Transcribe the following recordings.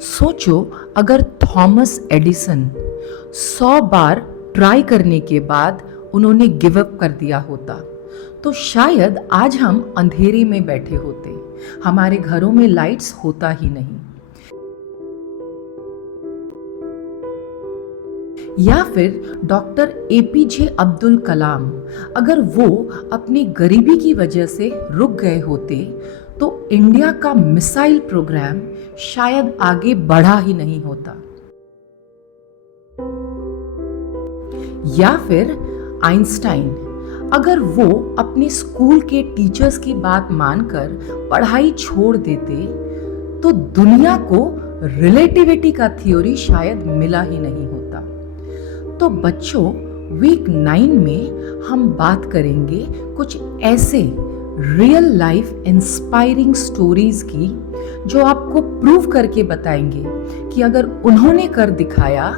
सोचो, अगर Thomas Edison 100 बार try करने के बाद उन्होंने गिव अप कर दिया होता, तो शायद आज हम अंधेरे में बैठे होते, हमारे घरों में लाइट्स होता ही नहीं। या फिर डॉक्टर एपीजे अब्दुल कलाम, अगर वो अपनी गरीबी की वजह से रुक गए होते तो इंडिया का मिसाइल प्रोग्राम शायद आगे बढ़ा ही नहीं होता। या फिर आइंस्टाइन, अगर वो अपने स्कूल के टीचर्स की बात मानकर पढ़ाई छोड़ देते तो दुनिया को रिलेटिविटी का थ्योरी शायद मिला ही नहीं होता। तो बच्चों, वीक 9 में हम बात करेंगे कुछ ऐसे रियल लाइफ इंस्पायरिंग स्टोरीज की जो आपको प्रूव करके बताएंगे कि अगर उन्होंने कर दिखाया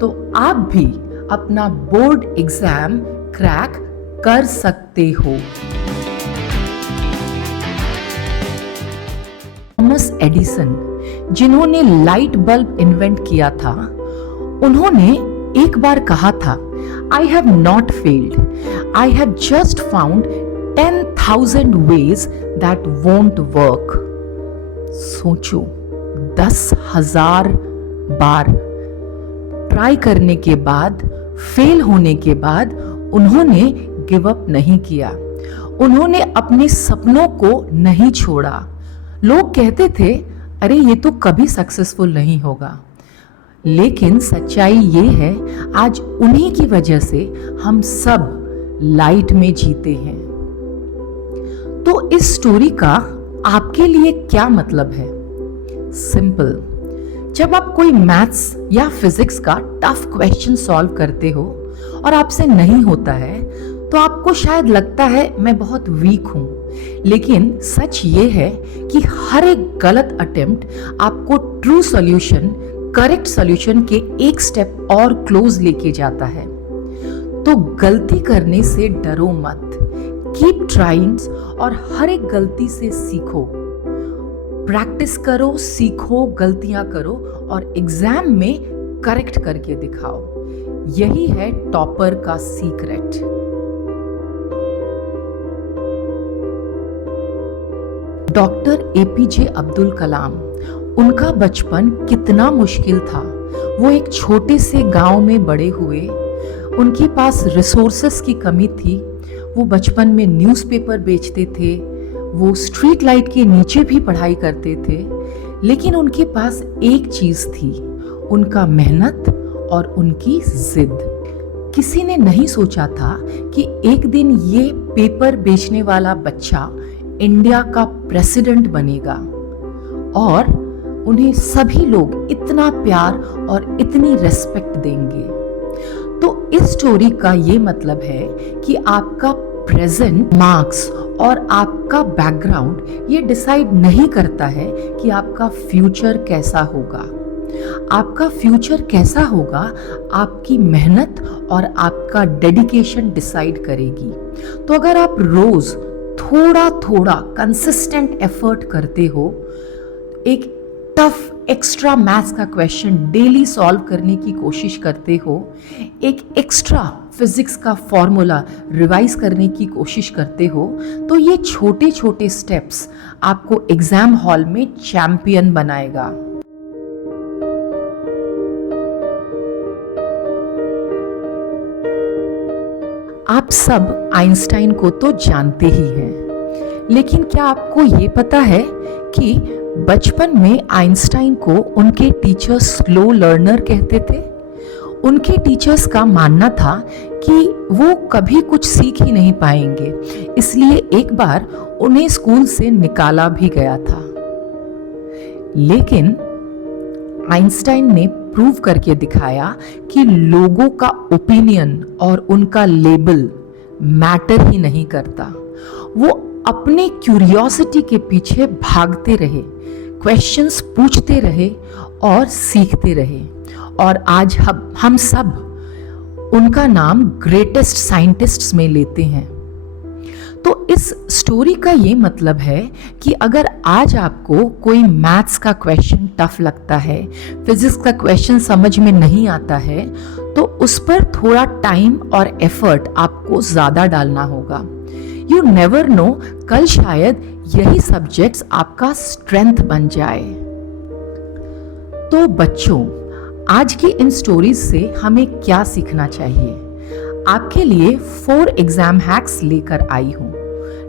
तो आप भी अपना बोर्ड एग्जाम क्रैक कर सकते हो। थॉमस एडिसन, जिन्होंने लाइट बल्ब इन्वेंट किया था, उन्होंने एक बार कहा था, I have not failed, I have just found 10,000 ways that won't work। सोचो, 10,000 बार ट्राई करने के बाद, फेल होने के बाद उन्होंने गिव अप नहीं किया, उन्होंने अपने सपनों को नहीं छोड़ा। लोग कहते थे, अरे ये तो कभी सक्सेसफुल नहीं होगा, लेकिन सच्चाई ये है, आज उन्हीं की वजह से हम सब लाइट में जीते हैं। तो इस स्टोरी का आपके लिए क्या मतलब है? सिंपल, जब आप कोई मैथ्स या फिजिक्स का टफ क्वेश्चन सॉल्व करते हो और आपसे नहीं होता है, तो आपको शायद लगता है मैं बहुत वीक हूं, लेकिन सच ये है कि हर एक गलत अटेम्प्ट आपको ट्रू सॉल्यूशन, करेक्ट सॉल्यूशन के एक स्टेप और क्लोज लेके जाता है। तो गलती करने से डरो मत, कीप ट्राइंग और हर एक गलती से सीखो। प्रैक्टिस करो, सीखो, गलतियां करो और एग्जाम में करेक्ट करके दिखाओ। यही है टॉपर का secret. Doctor APJ Abdul Kalam, उनका बचपन कितना मुश्किल था। वो एक छोटे से गांव में बड़े हुए, उनके पास रिसोर्सेस की कमी थी। वो बचपन में न्यूज़पेपर बेचते थे, वो स्ट्रीट लाइट के नीचे भी पढ़ाई करते थे, लेकिन उनके पास एक चीज़ थी, उनका मेहनत और उनकी जिद। किसी ने नहीं सोचा था कि एक दिन ये पेपर बेचने वाला बच्चा इंडिया का प्रेसिडेंट बनेगा और उन्हें सभी लोग इतना प्यार और इतनी रेस्पेक्ट देंगे। तो इस स्टोरी का ये मतलब है कि आपका प्रेजेंट मार्क्स और आपका बैकग्राउंड ये डिसाइड नहीं करता है कि आपका फ्यूचर कैसा होगा। आपका फ्यूचर कैसा होगा आपकी मेहनत और आपका डेडिकेशन डिसाइड करेगी। तो अगर आप रोज थोड़ा थोड़ा कंसिस्टेंट एफर्ट करते हो, एक टफ एक्स्ट्रा मैथ्स का क्वेश्चन डेली सॉल्व करने की कोशिश करते हो, एक एक्स्ट्रा फिजिक्स का फॉर्मूला रिवाइज करने की कोशिश करते हो, तो ये छोटे छोटे स्टेप्स आपको एग्जाम हॉल में चैंपियन बनाएगा। आप सब आइंस्टाइन को तो जानते ही हैं, लेकिन क्या आपको ये पता है कि बचपन में आइंस्टाइन को उनके टीचर्स स्लो लर्नर कहते थे। उनके टीचर्स का मानना था कि वो कभी कुछ सीख ही नहीं पाएंगे, इसलिए एक बार उन्हें स्कूल से निकाला भी गया था। लेकिन आइंस्टाइन ने प्रूव करके दिखाया कि लोगों का ओपिनियन और उनका लेबल मैटर ही नहीं करता। वो अपने क्यूरियोसिटी के पीछे भागते रहे, क्वेश्चंस पूछते रहे और सीखते रहे, और आज हम सब उनका नाम ग्रेटेस्ट साइंटिस्ट्स में लेते हैं। तो इस स्टोरी का ये मतलब है कि अगर आज आपको कोई मैथ्स का क्वेश्चन टफ लगता है, फिजिक्स का क्वेश्चन समझ में नहीं आता है, तो उस पर थोड़ा टाइम और एफर्ट आपको ज़्यादा डालना होगा। यू नेवर नो, कल शायद यही सब्जेक्ट्स आपका स्ट्रेंथ बन जाए। तो बच्चों, आज की इन स्टोरीज से हमें क्या सीखना चाहिए? आपके लिए 4 एग्जाम हैक्स लेकर आई हूं।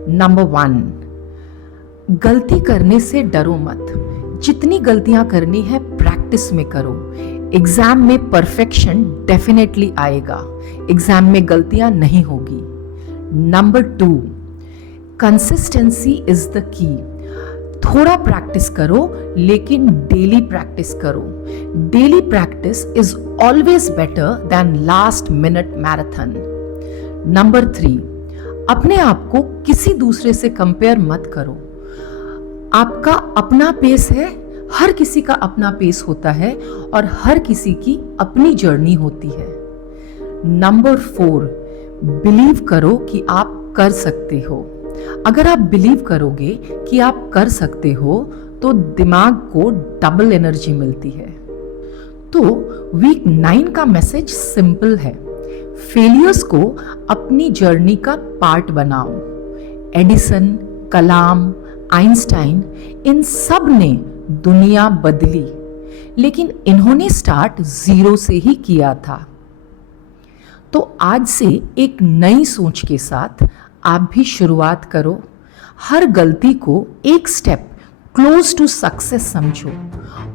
नंबर 1, गलती करने से डरो मत। जितनी गलतियां करनी है प्रैक्टिस में करो। एग्जाम में परफेक्शन डेफिनेटली आएगा, एग्जाम में गलतियां नहीं होगी। Number 2, consistency is the key. थोड़ा प्रैक्टिस करो लेकिन डेली प्रैक्टिस करो। Daily practice is always better than last minute marathon. Number 3, अपने आप को किसी दूसरे से कंपेयर मत करो। आपका अपना पेस है, हर किसी का अपना पेस होता है और हर किसी की अपनी जर्नी होती है। नंबर 4, बिलीव करो कि आप कर सकते हो। अगर आप बिलीव करोगे कि आप कर सकते हो तो दिमाग को डबल एनर्जी मिलती है। तो वीक 9 का मैसेज सिंपल है, फेलियर्स को अपनी जर्नी का पार्ट बनाओ। एडिसन, कलाम, आइंस्टाइन, इन सब ने दुनिया बदली, लेकिन इन्होंने स्टार्ट 0 से ही किया था। तो आज से एक नई सोच के साथ आप भी शुरुआत करो। हर गलती को एक स्टेप क्लोज टू सक्सेस समझो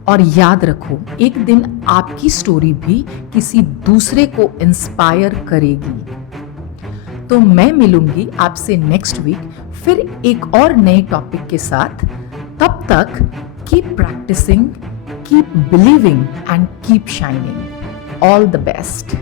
और याद रखो, एक दिन आपकी स्टोरी भी किसी दूसरे को इंस्पायर करेगी। तो मैं मिलूंगी आपसे नेक्स्ट वीक फिर एक और नए टॉपिक के साथ। तब तक keep practising, keep believing and keep shining. All the best.